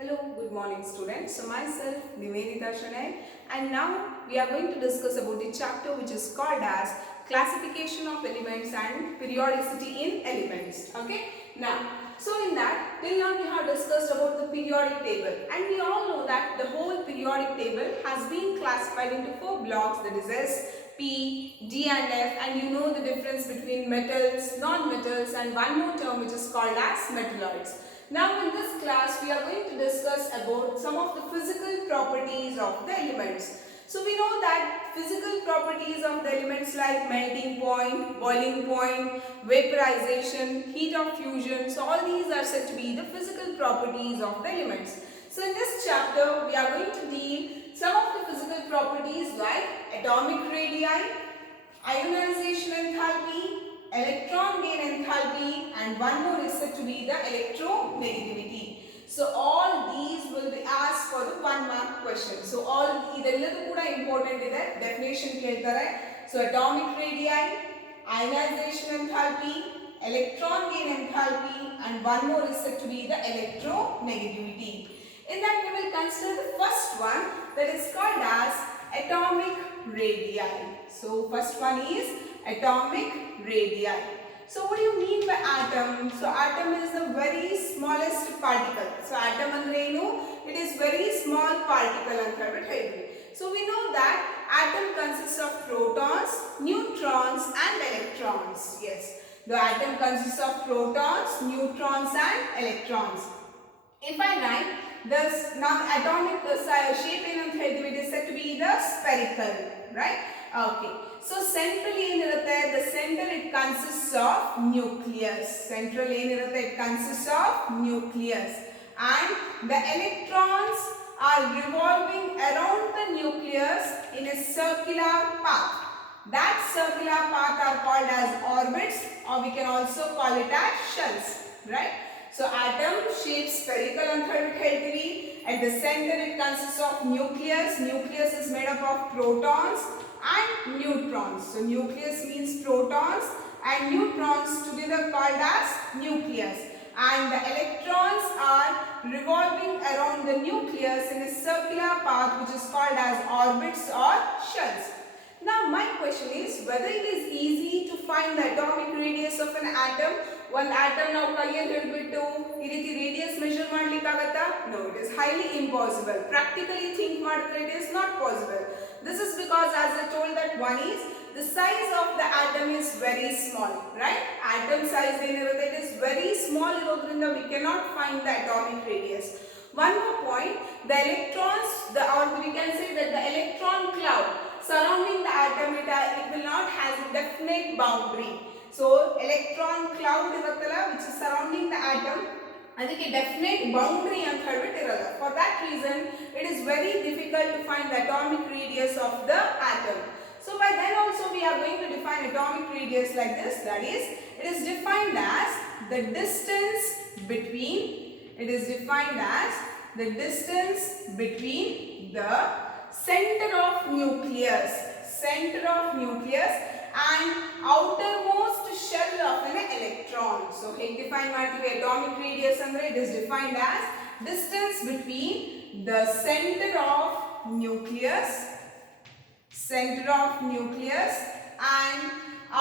Hello, good morning students. So myself Nivedita Shanay, and now we are going to discuss about the chapter which is called as classification of elements and periodicity in elements. Okay. Now, so in that till now we have discussed about the periodic table, and we all know that the whole periodic table has been classified into 4 blocks, that is S, P, D and F, and you know the difference between metals, non-metals, and one more term which is called as metalloids. Now in this class we are going to discuss about some of the physical properties of the elements. So we know that physical properties of the elements like melting point, boiling point, vaporization, heat of fusion, so all these are said to be the physical properties of the elements. So in this chapter we are going to deal some of the physical properties like atomic radii, ionization enthalpy, electron gain enthalpy, and one more is said to be the electronegativity. So all these will be asked for the 1 mark question. So all idelladu kuda important ide, definition keltare. So atomic radii, ionization enthalpy, electron gain enthalpy, and one more is said to be the electronegativity. In that we will consider the first one, that is called as atomic radii. So first one is atomic radii. So what do you mean by atom? So atom is the very smallest particle. So atom andre enu, it is very small particle anta ಹೇಳ್ಬಿಟ್ಟು. So we know that atom consists of protons, neutrons and electrons. Yes, the atom consists of protons, neutrons and electrons. If I write this now atomic shape ಏನಂತ ಹೇಳ್ತೀವಿ, it is said to be the spherical, right? Okay. So central ಏನಿರುತ್ತೆ, the center it consists of nucleus. Central ಏನಿರುತ್ತೆ, it consists of nucleus, and the electrons are revolving around the nucleus in a circular path. That circular path are called as orbits, or we can also call it as shells, right? So atom shape spherical anta ಹೇಳ್ತೀವಿ. At the center it consists of nucleus. Nucleus is made up of protons and neutrons. So nucleus means protons and neutrons together called as nucleus. And the electrons are revolving around the nucleus in a circular path which is called as orbits or shells. Now my question is whether it is easy to find the atomic radius of an atom. One atom ನಾವು ಕೈಯಲ್ಲಿ ಹಿಡಿದ್ಬಿಟ್ಟು ಈ ರೀತಿ radius measure ಮಾಡ್ಲಿಕ್ಕೆ ಆಗುತ್ತಾ? No, it is highly impossible. Practically think ಮಾಡಿದ್ರೆ it is not possible. This is because, as I told, that one is the size of the atom is very small, right? Atom size ಏನಿರುತ್ತೆ, it is very small ಇರೋದ್ರಿಂದ we cannot find the atomic radius. One more point, the electrons, or we can say that the electron cloud surrounding the atom, it will not have a definite boundary. So electron cloud iruttala which is surrounding the atom, ಅದಕ್ಕೆ definite boundary ಅಂತ ಹೇಳ್ಬಿಟ್ಟು ಇರಲ್ಲ. For that reason it is very difficult to find the atomic radius of the atom. So by then also we are going to define atomic radius like this, that is it is defined as the distance between the center of nucleus and outermost shell of an electron. So ಹೇಗೆ define ಮಾಡ್ತೀವಿ atomic radius ಅಂದ್ರೆ it is defined as distance between the center of nucleus and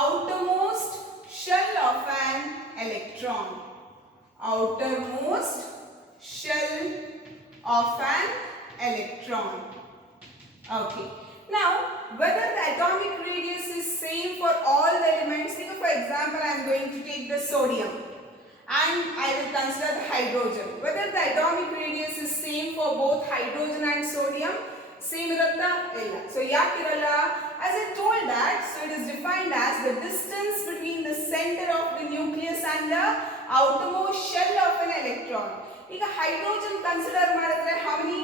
outermost shell of an electron. Outermost shell of an electron. Okay. Now, whether the atomic radius is same for all the elements, for example, I am going to take the sodium and I will consider the hydrogen. Whether the atomic radius is same for both hydrogen and sodium, same irutta illa. So yaake iralla? As I told that, so it is defined as the distance between the center of the nucleus and the outermost shell of an electron. Iga hydrogen consider madidre how many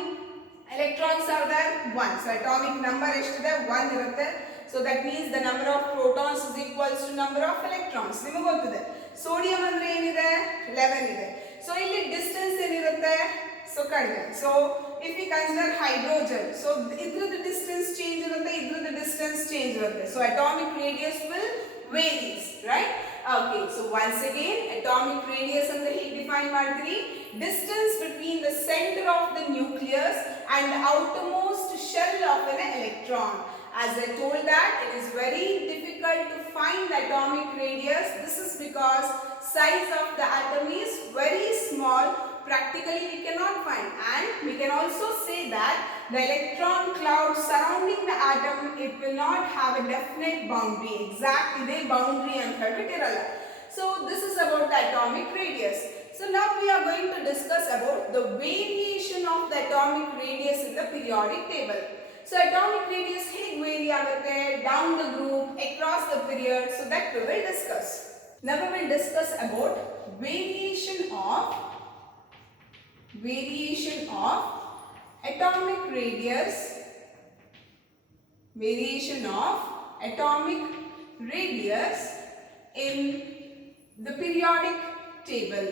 electrons are there? 1. So atomic number ಎಷ್ಟಿದೆ? 1 ಇರುತ್ತೆ. So that means the number of protons is equals to number of electrons. ನಿಮಗೆ ಗೊತ್ತಿದೆ. Sodium ಅಂದ್ರೆ ಏನಿದೆ? 11 ಇದೆ. So ಇಲ್ಲಿ distance ಏನಿರುತ್ತೆ? So ಕಡಿಮೆ. So if we consider hydrogen, so ಇದ್ರದ್ದು ಡಿಸ್ಟೆನ್ಸ್ ಚೇಂಜ್ ಇರುತ್ತೆ, ಇದ್ರದ್ದು ಡಿಸ್ಟೆನ್ಸ್ ಚೇಂಜ್ ಇರುತ್ತೆ. So atomic radius will varies, right? Okay, so once again atomic radius ಅಂದ್ರೆ ಹೀಗೆ ಡಿಫೈನ್ ಮಾಡ್ತೀವಿ. distance between the center of the nucleus and the outermost shell of an electron. As I told that it is very difficult to find the atomic radius. This is because size of the atom is very small. Practically we cannot find, and we can also say that the electron cloud surrounding the atom, it will not have a definite boundary. Exact ide boundary and iralla. So this is about the atomic radius. So now we are going to discuss about the variation of the atomic radius in the periodic table. So atomic radius ಹೇಗೆ vary ಆಗುತ್ತೆ down the group, across the period, so that we will discuss. Now we will discuss about variation of atomic radius in the periodic table.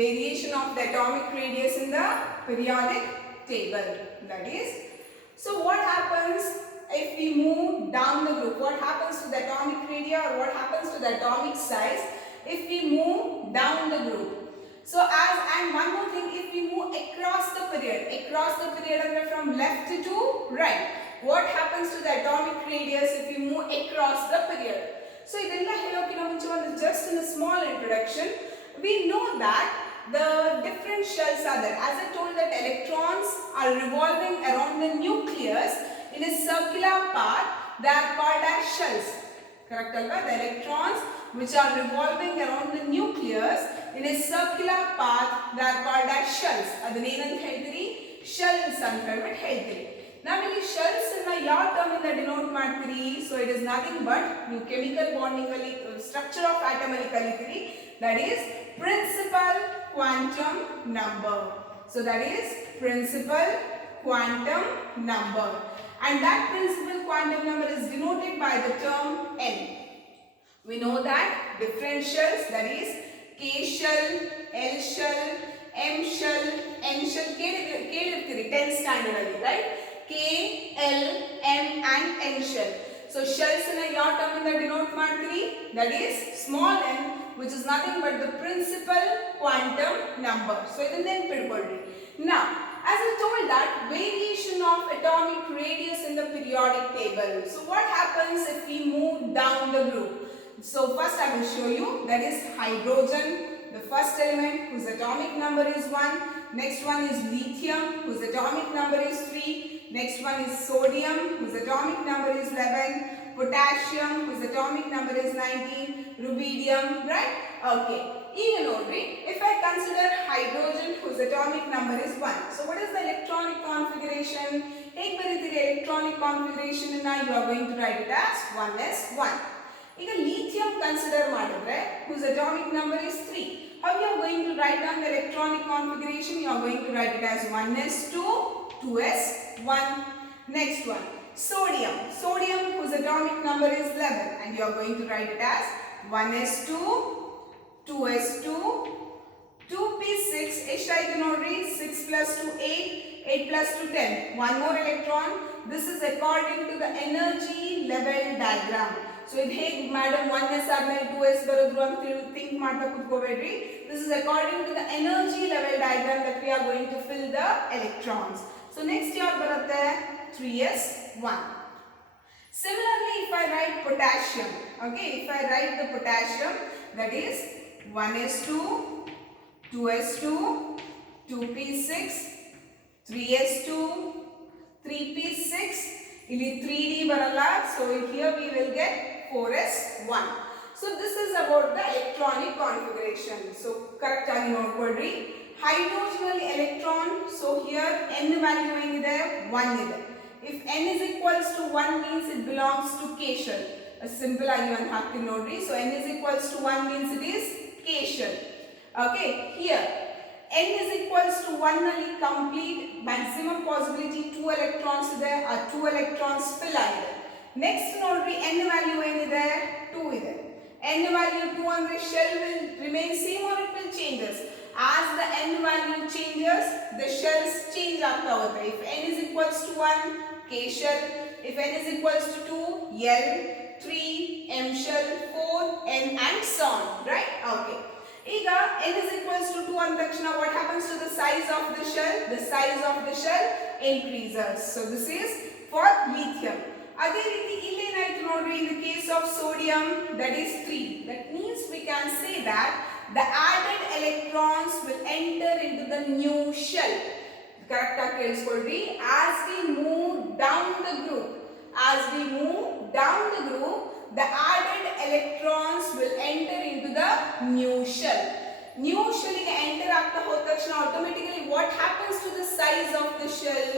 Variation of the atomic radius in the periodic table. That is, so what happens if we move down the group? What happens to the atomic radius, or what happens to the atomic size if we move down the group? So and one more thing, if we move across the period and from left to right, what happens to the atomic radius if we move across the period? So idella helokina munche one just in a small introduction, we know that the different shells are there. As I told that electrons are revolving around the nucleus in a circular path, they are called as shells. Correct alva? The electrons which are revolving around the nucleus in a circular path, they are called as shells. Adane enant heltiri? Shells anta helbiಟ್ಟು ಹೇಳ್ತೀರಿ. Now ಇಲ್ಲಿ shells ಅನ್ನು ಯಾವ term ಇಂದ denote ಮಾಡ್ತೀರಿ? So it is nothing but ನೀವು chemical bonding ಅಲ್ಲಿ structure of atom ಅಲ್ಲಿ ಕಲಿತೀರಿ. That is principal quantum number. So that is principal quantum number, and that principal quantum number is denoted by the term n. We know that different shells, that is K shell, L shell, M shell, N shell, ಕೇಳಿರ್ತೀರಿ 10th standard ಅಲ್ಲಿ, right? K, L, M and N shell. So shells ಅನ್ನು ಯಾವ term ಇಂದ denote ಮಾಡ್ತೀರಿ? That is small n, which is nothing but the principal quantum number. So ಇದನ್ನ ನೆನಪಿಟ್ಕೊಳ್ಳಿ. Now, as I told that variation of atomic radius in the periodic table. So what happens if we move down the group? So first I will show you, that is hydrogen, the first element whose atomic number is 1. Next one is lithium, whose atomic number is 3. Next one is sodium, whose atomic number is 11. Potassium, whose atomic number is 19. Rubidium, right? Okay. Even nodri, if I consider hydrogen whose atomic number is 1. So what is the electronic configuration? Hege baritire electronic configuration na you are going to write it as 1s1. ಈಗ lithium consider ಮಾಡಿದ್ರೆ whose atomic number is 3. How you are going to write down the electronic configuration? You are going to write it as 1s2, 2s1. Next one, sodium whose atomic number is 11, and you are going to write it as 1s2, 2s2, 2p6, ಎಷ್ಟಾಯಿತು ನೋಡ್ರಿ, 6 plus 2 8, 8 plus 2 10, one more electron. This is according to the energy level diagram. So ಇದು ಹೇಗೆ madam 1s ಆದ್ಮೇಲೆ 2s ಬರೋದು ಅಂತ think ಮಾಡ್ತಾ ಕೂತ್ಕೋಬೇಡ್ರಿ. This is according to the energy level diagram that we are going to fill the electrons. So next ಯಾವ್ದು ಬರುತ್ತೆ? 3s1. Similarly, if I write potassium, okay, if I write the potassium, that is 1s2, 2s2, 2p6, 3s2, 3p6, ಇಲ್ಲಿ 3d ಬರಲ್ಲ, so here we will get 4s1. So this is about the electronic configuration. So correct ಆಗಿ ನೋಡ್ಕೊಳ್ರಿ. Hydrogen ಅಲ್ಲಿ electron, so here n value ಏನಿದೆ? 1 ಇದೆ. If n is equals to 1 means it belongs to K shell. A simple ಆಗಿ ಒಂದು ಹಾಕ್ತೀನಿ ನೋಡ್ರಿ. So n is equals to 1 means it is K shell. Okay, here n is equals to 1 ನಲ್ಲಿ complete maximum possibility 2 electrons ಇದೆ, ಆ 2 electrons fill ಆಗಿದೆ. Next ನೋಡ್ರಿ n value ಏನಿದೆ? 2 ಇದೆ. n value 2 ಅಂದ್ರೆ shell will remain same or it will changes. As the n value changes, the shells change ಆಗ್ತಾ ಹೋಗುತ್ತೆ. If n is equals to 1, K shell. If n is equals to 2, L. 3, M shell 4, N and so on, right? Okay. Ega N is equals to 2 and what happens to the size of the shell? The size of the shell increases. So this is for lithium. ಅದೇ ರೀತಿ ಇಲ್ಲಿ ಏನಾಯ್ತು ನೋಡ್ರಿ, in the case of sodium, that is 3. That means we can say that the added electrons will enter into the new shell. Correct ಆಗಿ ಕೇಳಿಸ್ಕೊಳ್ಳ್ರಿ. As we move down the group, the added electrons will enter into the new shell. New shell ಗೆ enter ಆಗ್ತಾ ಹೋದ ತಕ್ಷಣ automatically what happens to the size of the shell?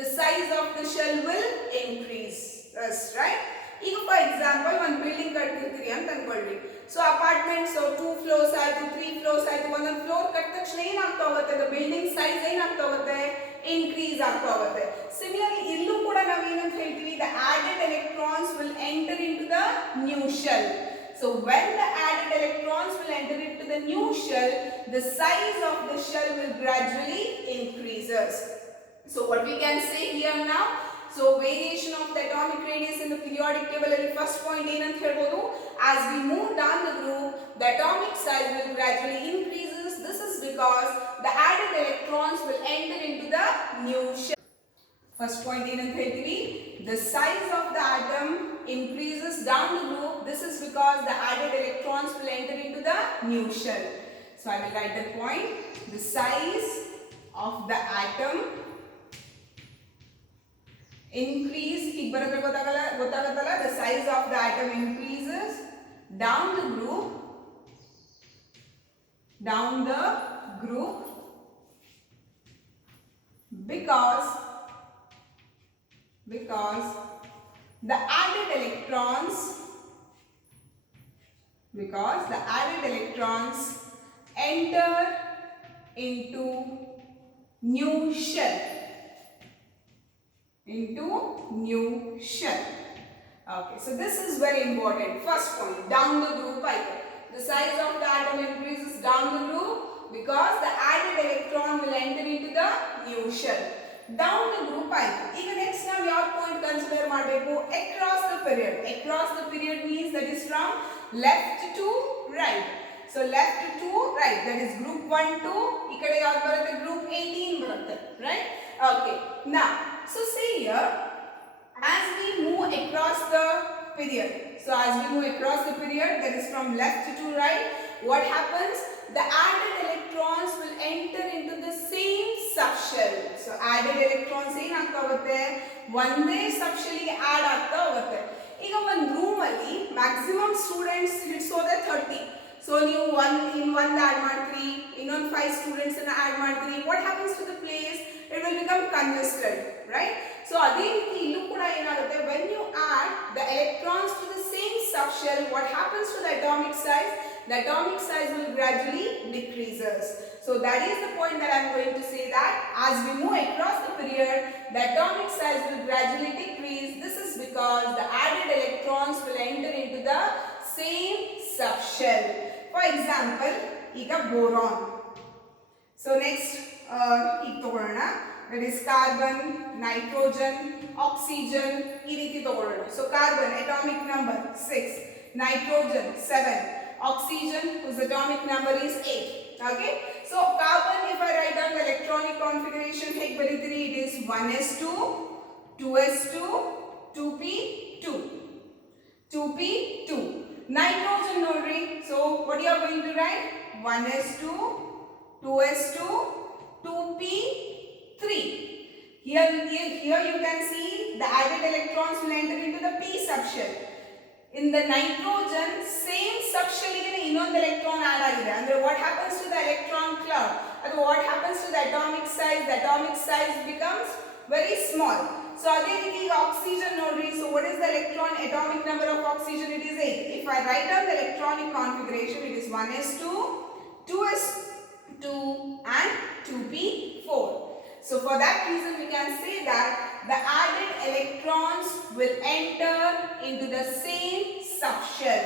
The size of the shell will increase. Yes, right? ಈಗ for example ಒಂದು building ಕಟ್ತಿರ್ತೀರಿ ಅಂತ ಅನ್ಕೊಳ್ಳಿ. So apartments 2 floors ಆಯ್ತು, 3 floors ಆಯ್ತು, ಒಂದೊಂದು ಫ್ಲೋರ್ ಕಟ್ಟಿದ ತಕ್ಷಣ ಏನಾಗ್ತಾ ಹೋಗುತ್ತೆ? the building size ಏನಾಗ್ತಾ ಹೋಗುತ್ತೆ? increase ಆಗ್ತಾ ಹೋಗುತ್ತೆ. Similarly ಇಲ್ಲೂ ಕೂಡ ನಾವು ಏನಂತ ಹೇಳ್ತೀವಿ? the added electrons will enter into the new shell. So when the added electrons will enter into the new shell, the size of the shell will gradually increases. So what we can say here now? So variation of the atomic radius in the periodic table ಅಲ್ಲಿ first point ಏನಂತ ಹೇಳ್ಬೋದು? As we move down the group, the atomic size will gradually increases. This is because the added electrons will enter into the new shell. First point ಏನಂತ ಹೇಳ್ತೀವಿ? The size of the atom increases down the group. This is because the added electrons will enter into the new shell. So I will write that point. The size of the atom increase, the size of the atom increases down the group because the added electrons enter into new shell. Okay, so this is very important. First point, down the group item. The size of the atom increases down the group because the added electron will enter into the new shell. Down the group item. Even next now your point consider ಮಾಡಬೇಕು across the period. Across the period means that is from left to right. So left to right, that is group 1 to ಈ ಕಡೆ ಯಾವುದು ಬರುತ್ತೆ? group 18 ಬರುತ್ತೆ, right? Okay, now so say here, as we move across the period, that is from left to right, what happens? The added electrons will enter into the same subshell. So added electrons ಏನಾಗ್ತಾ ಹೋಗುತ್ತೆ? ಒಂದೇ subshell ಗೆ add ಆಗ್ತಾ ಹೋಗುತ್ತೆ. ಈಗ ಒಂದು room ಅಲ್ಲಿ maximum students ಹಿಡಿಸೋದೆ 30. So ನೀವು ಒಂದು ಆಡ್ ಮಾಡ್ತೀರಿ, ಇನ್ನೊಂದು 5 ಸ್ಟೂಡೆಂಟ್ಸ್ ಅನ್ನು ಆಡ್ ಮಾಡ್ತೀರಿ. What happens to the place? it will become congested, right? So ಅದೇ ರೀತಿ ಇಲ್ಲೂ ಕೂಡ ಏನಾಗುತ್ತೆ? when you add the electrons to the same subshell, what happens to the atomic size? The atomic size will gradually decreases. So that is the point that I am going to say, that as we move across the period, the atomic size will gradually decrease. This is because the added electrons will enter into the same subshell. For example, ಈಗ boron. So next ಈಗ ತಗೊಳ್ಳೋಣ, that is carbon, nitrogen, oxygen, ಈ ರೀತಿ ತಗೊಳ್ಳೋಣ. So carbon atomic number 6, nitrogen 7, oxygen whose atomic number is 8. Okay, so carbon, if I write down the electronic configuration, ಹೇಗೆ ಬರೀತೀರಿ? it is 1s2, 2s2, 2p2, 2p2. nitrogen ನೋಡ್ರಿ, so what you are going to write? 1s2, 2s2, 2p3. Here you can see the added electrons will enter into the p subshell. In the nitrogen, same subshell ಗೆ ಇನ್ನೊಂದು electron add ಆಗಿದೆ. ಅಂದ್ರೆ what happens to the electron cloud? ಅಥವಾ what happens to the atomic size? The atomic size becomes very small. So ಅದೇ ರೀತಿ oxygen ನೋಡ್ರಿ, so what is the atomic number of oxygen? it is 8. If I write down the electronic configuration, it is 1s2, 2s2 and 2p4. So for that reason we can say that the added electrons will enter into the same subshell.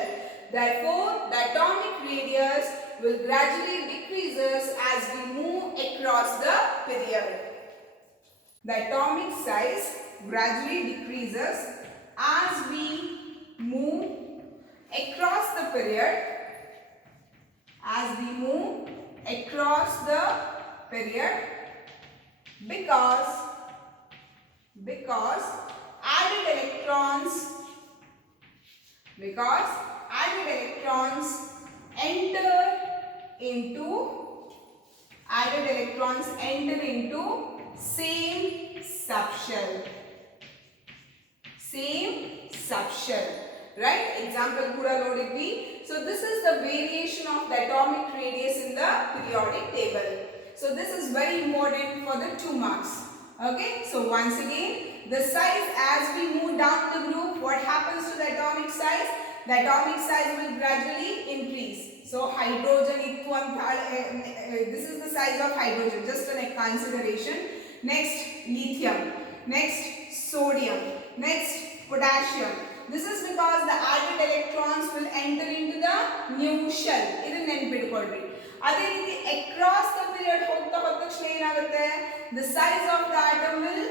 Therefore, the atomic radius will gradually decreases as we move across the period. The atomic size gradually decreases as we move across the period, as we move across the period, because added electrons enter into same subshell, right? Example kuda nodidvi. So this is the variation of the atomic radius in the periodic table. So this is very important for the 2 marks. Okay, so once again, the size, as we move down the group, what happens to the atomic size? The atomic size will gradually increase. So hydrogen, this is the size of hydrogen, just a consideration. Next lithium, next sodium, next potassium. This is because the added electrons will enter into the new shell. Idu nenpidkolri. Adhe riti across the period hogta hodatakshana enagutte, the size of the atom will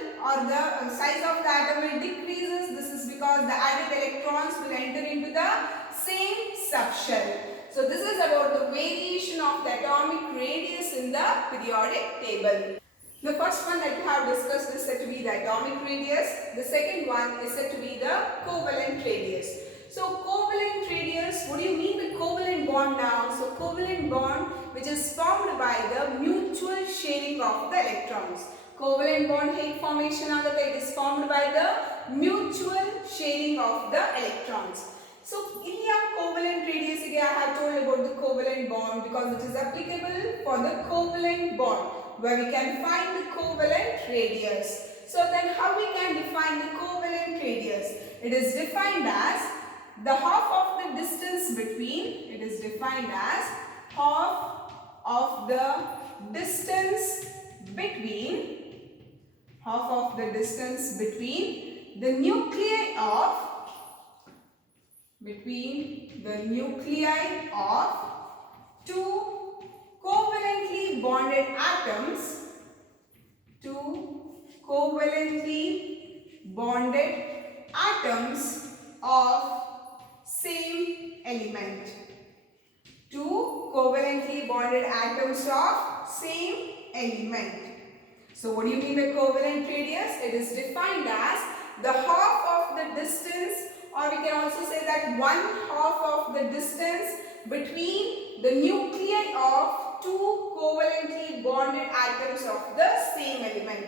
decreases. This is because the added electrons will enter into the same subshell. So this is about the variation of the atomic radius in the periodic table. The first one that we have discussed is said to be the atomic radius. The second one is said to be the covalent radius. So covalent radius, what do you mean by covalent bond now? So covalent bond, which is formed by the mutual sharing of the electrons. Covalent bond heat formation agutte, it is formed by the mutual sharing of the electrons. So in your covalent radius, I have told about the covalent bond because it is applicable for the covalent bond, where we can find the covalent radius. So then how we can define the covalent radius? It is defined as the half of the distance between, half of the distance between the nuclei of two covalently bonded atoms of same element. Two covalently bonded atoms of same element. So what do you mean by covalent radius? It is defined as the half of the distance, or we can also say that 1/2 of the distance between the nuclei of two covalently bonded atoms of the same element.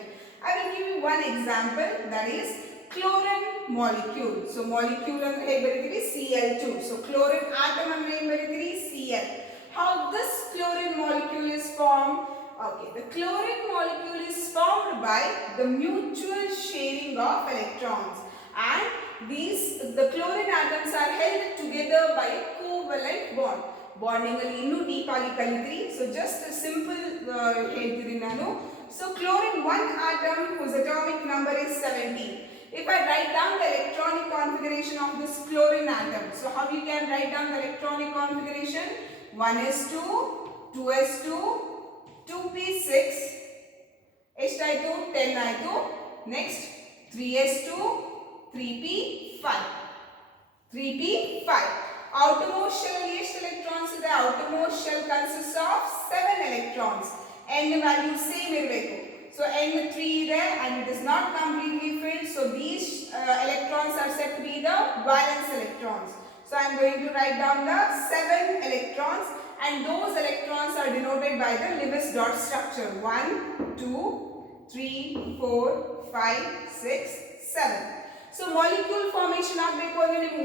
I will give you one example, that is chlorine molecule. So molecule andre hege barithi Cl2. So chlorine atom andre em barithi Cl. How this chlorine molecule is formed? Okay, the chlorine molecule is formed by the mutual sharing of electrons, and the chlorine atoms are held together by a covalent bond. Bonding alli innu deep agi kalitri. So just a simple heltidini nanu. So chlorine, one atom whose atomic number is 17. If I write down the electronic configuration of this chlorine atom, so how you can write down the electronic configuration? 1s2, 2s2, 2p6, H2, 10i2, next 3s2, 3p5, 3p5. Outermost shell electrons ಇದೆ. Outermost shell consists of 7 electrons. N value same ಇರಬೇಕು. So N 3 ಇದೆ and it is not completely filled. So these electrons are said to be the valence electrons. So I am going to write down the 7 electrons, and those electrons are denoted by the Lewis dot structure. 1, 2, 3, 4, 5, 6, 7. So molecule formation ಆಗಬೇಕು ಅಂದ್ರೆ ನಿಮಗೆ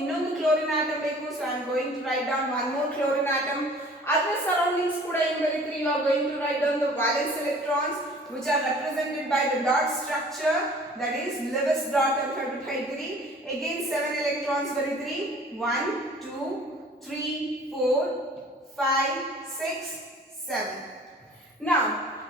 ಇನ್ನೊಂದು chlorine atom ಬೇಕು. So I am going to write down one more chlorine atom. Other surroundings ಕೂಡ ಏನು ಬರೀತೀರಿ? You are going to write down the valence electrons, which are represented by the dot structure, that is Lewis dot ಅಂತ ಹೇಳ್ಬಿಟ್ಟು ಹೇಳ್ತೀರಿ. Again 7 electrons ಬರೀತೀರಿ. 1, 2, 3, 4, 5, 6, 7. Now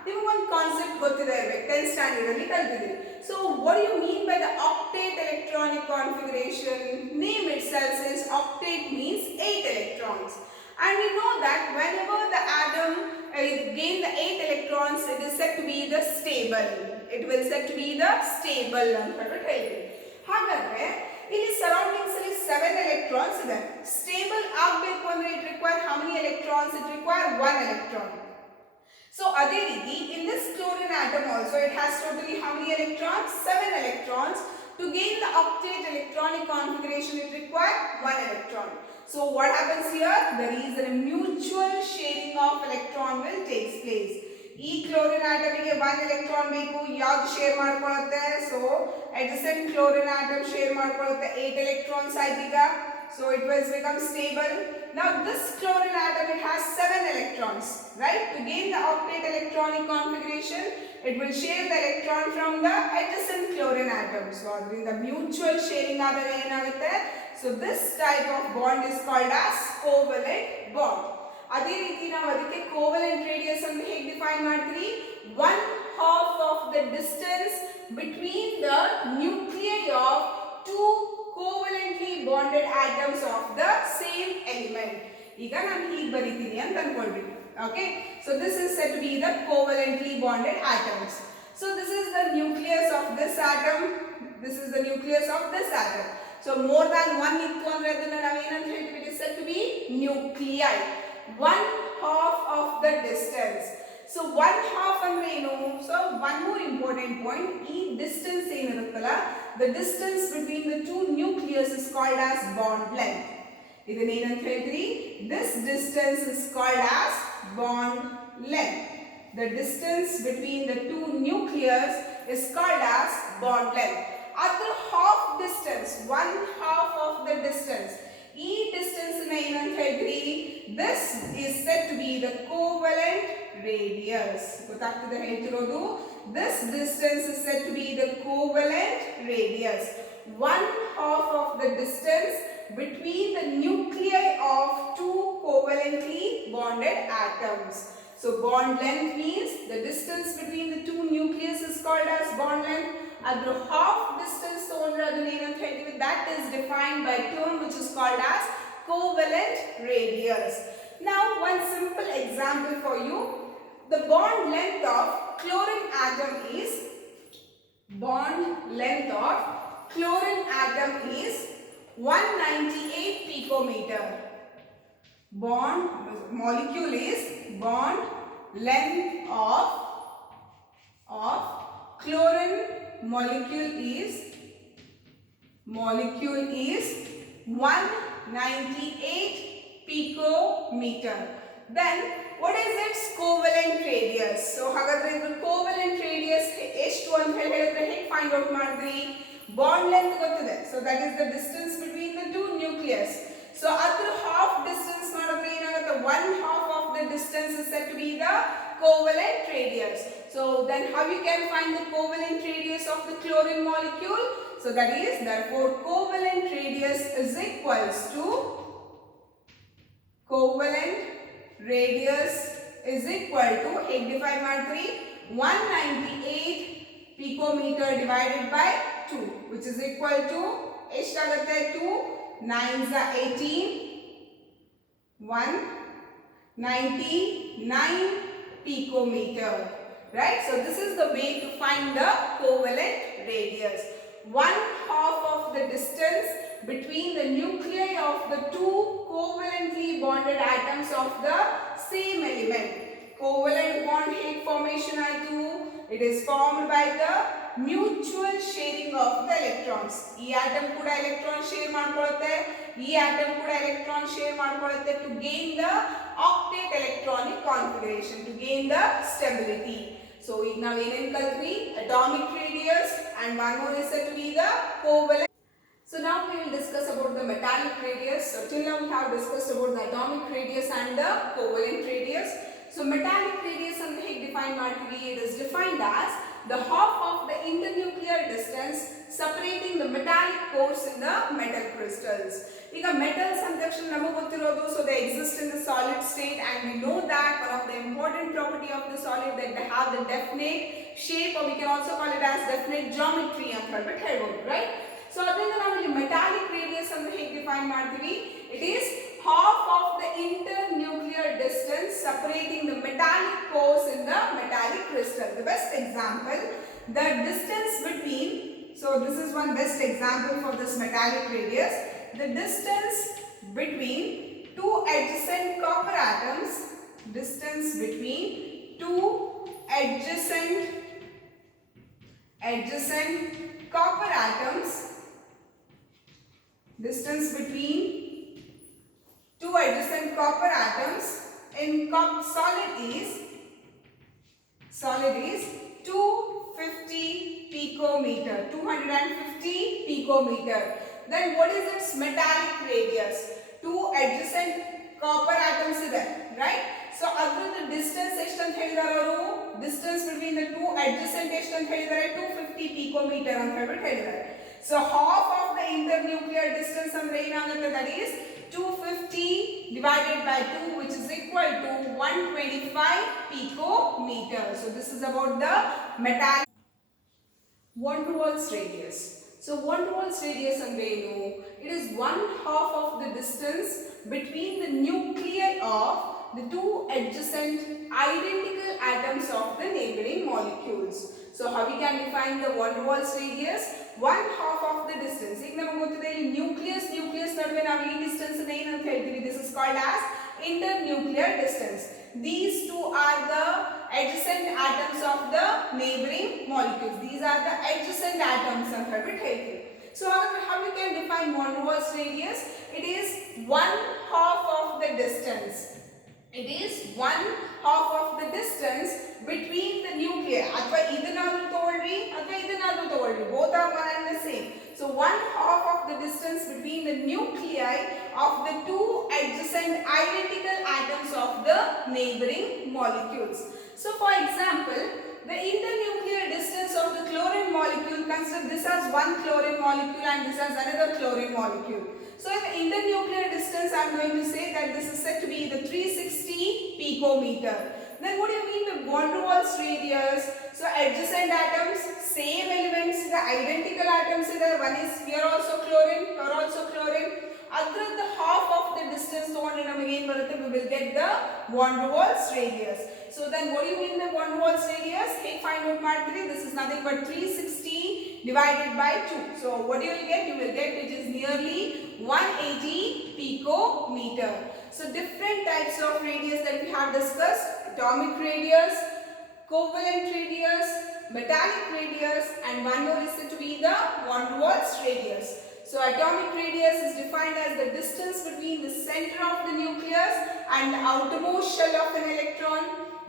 ನಿಮಗೆ ಒಂದು concept ಗೊತ್ತಿದೆ ಇರಬೇಕು, 10th standard ಅಲ್ಲಿ ಕಲಿತಿದ್ದೀರಿ. So what do you mean by the octet electronic configuration? Name itself says octet means 8 electrons. And we know that whenever the atom gain the 8 electrons, it is said to be the stable. It will said to be the stable ಅಂತ ಹೇಳ್ಬಿಟ್ಟು ಹೇಳ್ತೀವಿ. ಹಾಗಾದ್ರೆ ಇಲ್ಲಿ surroundings ಅಲ್ಲಿ 7 electrons ಇದೆ. Stable ಆಗಬೇಕು ಅಂದ್ರೆ it require how many electrons? It require 1 electron. So ಅದೇ ರೀತಿ in this chlorine atom also it has totally how many electrons? 7 electrons. To gain the octet electronic configuration it requires 1 electron. So what happens here? There is a mutual sharing of electron will takes place. ಈ chlorine atom ಗೆ 1 electron ಬೇಕು. ಯಾವುದು share ಮಾಡ್ಕೊಳ್ಳುತ್ತೆ? So adjacent chlorine atom share ಮಾಡ್ಕೊಳ್ಳುತ್ತೆ 8 electrons ಆಯ್ತು ಈಗ. So it will become stable. Now this chlorine atom it has 7 electrons, right? To gain the octet electronic configuration it will share the electron from the adjacent chlorine atom. So adrinda mutual sharing ಆದಾಗ ಏನಾಗುತ್ತೆ? So this type of bond is called as covalent bond. ಅದೇ ರೀತಿ ನಾವು ಅದಕ್ಕೆ covalent radius ಅಂತ ಹೇಗೆ define ಮಾಡ್ತೀವಿ? 1/2 of the distance between the nuclei of two covalently bonded atoms of the same element. ಈಗ ನಾನು ಹೀಗೆ ಬರೀತೀನಿ ಅಂತ ಅನ್ಕೊಳ್ಳಿ. Okay, so this is said to be the covalently bonded atoms. So this is the nucleus of this atom. This is the nucleus of this atom. So more than one ಇತ್ತು ಅಂದ್ರೆ ಅದನ್ನ ನಾವು ಏನಂತ ಹೇಳ್ತೀವಿ? It is said to be nuclei. 1/2 of the distance. So 1/2 ಅಂದ್ರೆ ಏನು? So one more important point. ಈ distance ಏನಿರುತ್ತಲ್ಲ, the distance between the two nucleus is called as bond length. ಇದನ್ನ ಏನಂತ ಹೇಳ್ತೀವಿ? This distance is called as bond length. The distance between the two nucleus is called as bond length. Other half distance, 1/2 of the distance. ಈ distance ನ ಏನಂತ ಹೇಳ್ತೀವಿ? This is said to be the covalent radius. ಗೊತ್ತಾಗ್ತಿದೆ ಹೇಳ್ತಿರೋದು? This distance is said to be the covalent radius. 1/2 of the distance between the nuclei of two covalently bonded atoms. So bond length means the distance between the two nucleus is called as bond length. Adra half distance ತಗೊಂಡ್ರೆ ಅದನ್ನ ಏನಂತ ಹೇಳ್ತೀವಿ? That is defined by term which is called as covalent radius. Now one simple example for you. The bond length of chlorine atom is 198 picometer. Molecule is bond length of chlorine molecule is 198 picometer. Then what is its covalent radius? So ಹಾಗಾದ್ರೆ ಇದು covalent radius ಎಷ್ಟು ಅಂತ ಹೇಳಿದ್ರೆ ಹೇಗೆ find out ಮಾಡಿದ್ರಿ? Bond length ಗೊತ್ತಿದೆ. So that is the distance between the two nucleus. So ಅದರ half distance ಮಾಡಿದ್ರೆ ಏನಾಗುತ್ತೆ? 1/2 of the distance is said to be the covalent radius. So then how you can find the covalent radius of the chlorine molecule? So that is therefore covalent radius is equals to ಹೇಗೆ define ಮಾಡ್ತೀರಿ? 198 picometer divided by 2 which is equal to ಎಷ್ಟಾಗುತ್ತೆ? 2 9s are 18, 199 picometer, right? So this is the way to find the covalent radius. 1/2 of the distance between the nuclei of the two covalently bonded atoms of the same element. Covalent bond ಹೇಗೆ formation ಆಯಿತು? It is formed by the mutual sharing of the electrons. ಈ atom ಕೂಡ electron share ಮಾಡ್ಕೊಳ್ಳುತ್ತೆ, ಈ atom ಕೂಡ electron share ಮಾಡ್ಕೊಳ್ಳುತ್ತೆ to gain the octet electronic configuration, to gain the stability. So ಈಗ ನಾವು ಏನೇನು ಕಲ್ತ್ವಿ? Atomic radius and one more is said to be the covalent. So now we will discuss about the metallic radius. So till now we have discussed about the atomic radius and the covalent radius. So metallic radius ಅಂತ ಹೇಗೆ define ಮಾಡ್ತೀವಿ? It is defined as the half of the internuclear distance separating the metallic cores in the metal crystals. ಈಗ metals ಅಂದ ತಕ್ಷಣ ನಮಗೆ ಗೊತ್ತಿರೋದು, so they exist in the solid state and we know that one of the important property of the solid that they have the definite shape, or we can also call it as definite geometry ಅಂತ ಹೇಳ್ಬೋದು, right? So ಅದರಿಂದ ನಾವು ಇಲ್ಲಿ metallic radius ಅಂತ ಹೇಗೆ define ಮಾಡ್ತೀವಿ? It is half of the internuclear distance separating the metallic cores in the metallic crystal. The best example, the distance between So this is one best example for this metallic radius. The distance between two adjacent copper atoms, distance between two adjacent copper atoms, distance between two adjacent copper atoms in solid is 250 picometer, 250 picometer. Then what is its metallic radius? Two adjacent copper atoms is there, right? So other the distance eshtant helidare distance between the two adjacent eshtant helidare 250 picometer anta helidare. So half of the internuclear distance andre enagutte, that is 250 divided by 2, which is equal to 125 picometer. So this is about the metallic vanderwaals radius. So vanderwaals radius andre enu? It is 1/2 of the distance between the nuclei of the two adjacent identical atoms of the neighboring molecules. So how we can define the vanderwaals radius? 1/2 of the distance. ಈಗ ನಮಗೆ ಗೊತ್ತಿದೆ ಇಲ್ಲಿ nucleus ನಡುವೆ ನಾವು ಈ distance ಅನ್ನು ಏನು ಅಂತ ಹೇಳ್ತೀವಿ? This is called as internuclear distance. These two are the adjacent atoms of the neighboring molecules. These are the adjacent atoms ಅಂತ ಹೇಳ್ತೀವಿ. So how we can define vanderwaals radius? It is 1/2 of the distance. It is 1/2 of the distance between the nuclei. ಅಥವಾ ಇದನ್ನಾದ್ರೂ ತಗೊಳ್ಳಿ ಅಥವಾ ಇದನ್ನಾದ್ರೂ ತಗೊಳ್ಳಿ. Both are one and the same. So 1/2 of the distance between the nuclei of the two adjacent identical atoms of the neighboring molecules. So for example, the internuclear distance of the chlorine molecule, consider this as one chlorine molecule and this as another chlorine molecule. So in the internuclear distance, I am going to say that this is said to be the 360 picometer. Then what do you mean the vanderwaals radius? So adjacent atoms, same elements, the identical atoms there. One is here also chlorine, here also chlorine. Other the half of the distance we will get the vanderwaals radius. So then what do you mean the vanderwaals radius? Hey, find out markedly. This is nothing but 360 divided by 2. So what you will get? You will get which is nearly 180 picometer. So different types of radius that we have discussed: atomic radius, covalent radius, metallic radius, and one more is said to be the vanderwaals radius. So atomic radius is defined as the distance between the center of the nucleus and the outermost shell of an electron.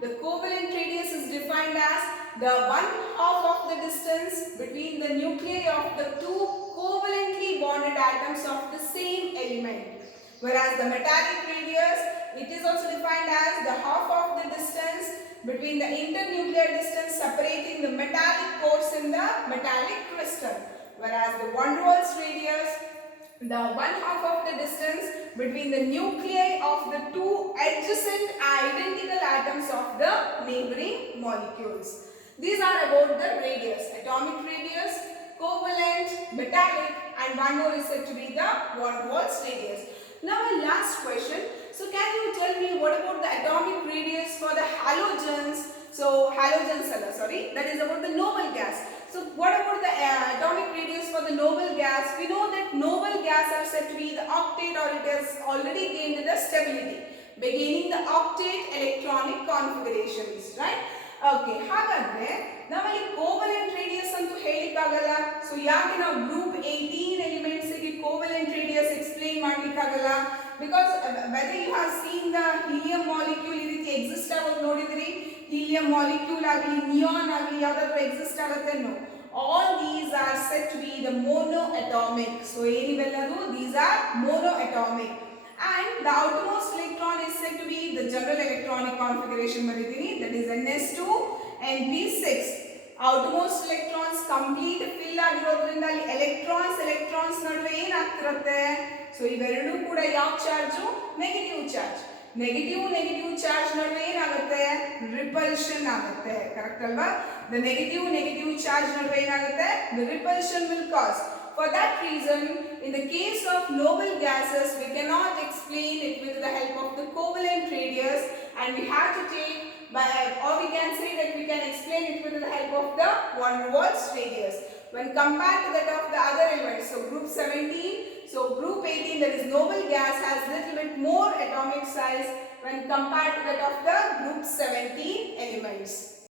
The covalent radius is defined as the 1/2 of the distance between the nuclei of the two covalently bonded atoms of the same element. Whereas the metallic radius, it is also defined as the half of the distance between the internuclear distance separating the metallic cores in the metallic crystal. Whereas the vanderwaals radius, the 1/2 of the distance between the nuclei of the two adjacent identical atoms of the neighboring molecules. These are about the radius: atomic radius, covalent, metallic, and one more is said to be the vanderwaals radius. Now my last question. So can you tell me what about the atomic radius for the halogens? So halogens, that is about the noble gas. So what about the atomic radius for the noble gas? We know that noble gas are said to be the octet, or it has already gained the stability, beginning the octet electronic configurations, right? Okay, ಹಾಗಾದ್ರೆ ನಮ್ಮಲ್ಲಿ covalent radius ಅಂತೂ ಹೇಳಿಕ್ಕಾಗಲ್ಲ. So ಯಾಕೆ ನಾವು group 18 elements ಗೆ covalent radius explain ಮಾಡ್ಲಿಕ್ಕಾಗಲ್ಲ? Because whether you have seen the helium molecule ಈ ರೀತಿ exist ಆಗೋದು ನೋಡಿದ್ರಿ, ಹೀಲಿಯಂ ಮಾಲಿಕ್ಯೂಲ್ ಆಗಲಿ ನಿಯಾನ್ ಆಗಲಿ ಯಾವ್ದಾದ್ರು ಎಕ್ಸಿಸ್ಟ್ ಆಗುತ್ತೆ? No. All these are said to be the monoatomic. So ಏನಿವೆಲ್ಲದು? These are monoatomic. And the outermost electron is said to be the general electronic configuration maridini, that is ns2 and p6. Outermost electrons complete fill ಆಗಿರೋದ್ರಿಂದ ಅಲ್ಲಿ electrons ನಡುವೆ ಏನಾಗ್ತಿರುತ್ತೆ? So ಇವೆರಡೂ ಕೂಡ ಯಾವ charge? Negative charge. Negative charge ನಡುವೆ ಏನಾಗುತ್ತೆ? Repulsion ಆಗುತ್ತೆ. Correct ಅಲ್ವಾ? The negative charge ನಡುವೆ ಏನಾಗುತ್ತೆ? The repulsion will cause. For that reason, in the case of noble gases, we cannot explain it with the help of the covalent radius, and we have to take or we can say that we can explain it with the help of the vanderwaals radius. when compared to that of the other elements. So group 17, so group 18, that is noble gas, has little bit more atomic size when compared to that of the